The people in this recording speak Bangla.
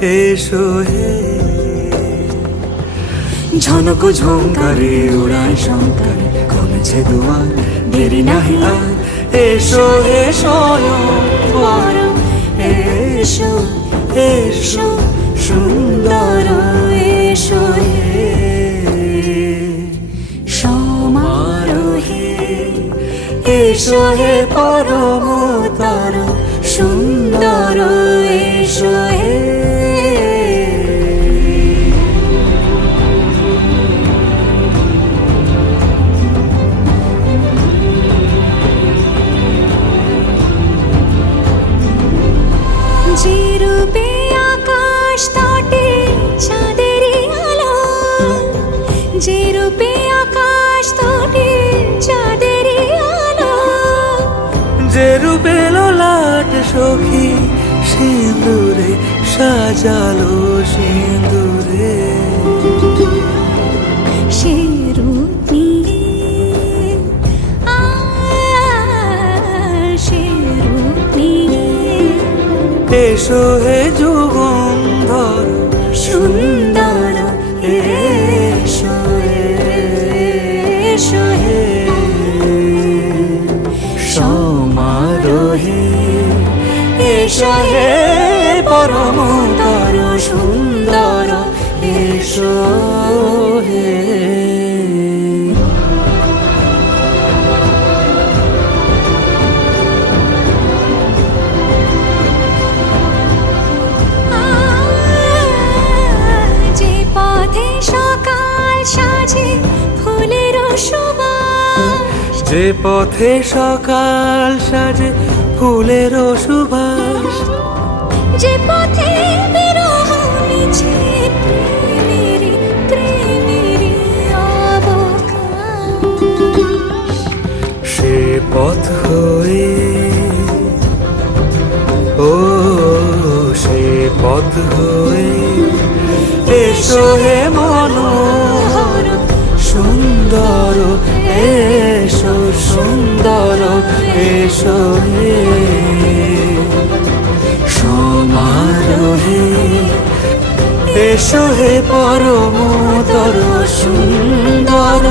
এসো হে। ঝনক ঝঙ্কারে উড়ায় শঙ্কারে কমেছে দুয়ার, দেরি নাহি আর। এসো হে স্বয়ংবর, এসো এসো সুন্দর, এসো হে সমারোহে। এসো হে পরমতর সুন্দর, এসো হে। যে রূপে আকাশ তটে চাঁদেরই আলো, যে রূপে আকাশ তটে চাঁদেরই আলো, যে রূপে ললাট সখী সিঁদুরে সাজালো সিঁদুরে। সে রূপ নিয়ে সে রূপ নিয়ে এসো হে যুগন্ধর সুন্দর, এসো এসো হে সমারোহে। এসো হে পরমতর সুন্দর, এসো হে। যে পথে সকাল সাজে ফুলের সুবাস, যে পথে সকাল সাজে ফুলের সুবাস, যে পথে বিরহ মিছে প্রেমেরই প্রেমেরই অবকাশ, সে পথ হয়ে ও সে পথ হয়ে এসো হে মনোহর সুন্দর, এসো সুন্দর, এসো হে সমারোহে। এসো হে পরমতর সুন্দর,